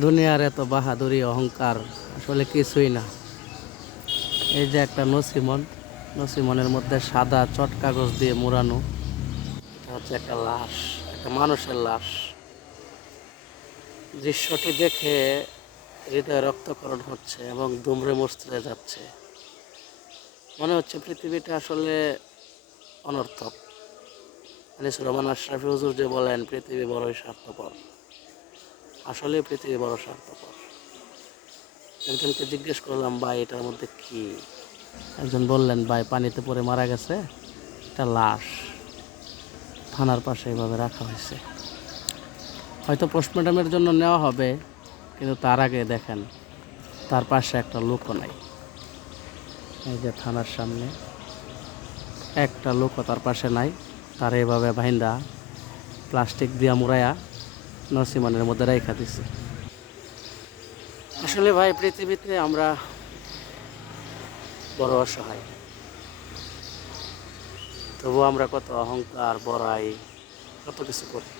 দুনিয়ার এত বাহাদুরি অহংকার আসলে কিছুই না। এই যে একটা নসিমন, নসিমনের মধ্যে সাদা চট কাগজ দিয়ে মোড়ানো, এটা হচ্ছে একটা লাশ, একটা মানুষের লাশ। দৃশ্যটি দেখে হৃদয়ে রক্তক্ষরণ হচ্ছে এবং দুমড়ে মুচড়ে যাচ্ছে। মনে হচ্ছে পৃথিবীটা আসলে অনর্থক। আনিসুর রহমান আশরাফি হুজুর যে বলেন পৃথিবী বড়ই স্বার্থপর, আসলে পৃথিবী বড় স্বার্থপর। একজনকে জিজ্ঞেস করলাম, ভাই এটার মধ্যে কি? একজন বললেন, ভাই পানিতে পড়ে মারা গেছে, একটা লাশ থানার পাশে এভাবে রাখা হয়েছে। হয়তো পোস্টমর্টমের জন্য নেওয়া হবে, কিন্তু তার আগে দেখেন তার পাশে একটা লোকও নাই। এই যে থানার সামনে একটা লোকও তার পাশে নাই। তার এভাবে বাইন্দা প্লাস্টিক দিয়া মুড়াইয়া নসিমনের মধ্যে রেখা দিছে। আসলে ভাই পৃথিবীতে আমরা বড় অসহায়, তবু আমরা কত অহংকার বড়াই, কত কিছু করি।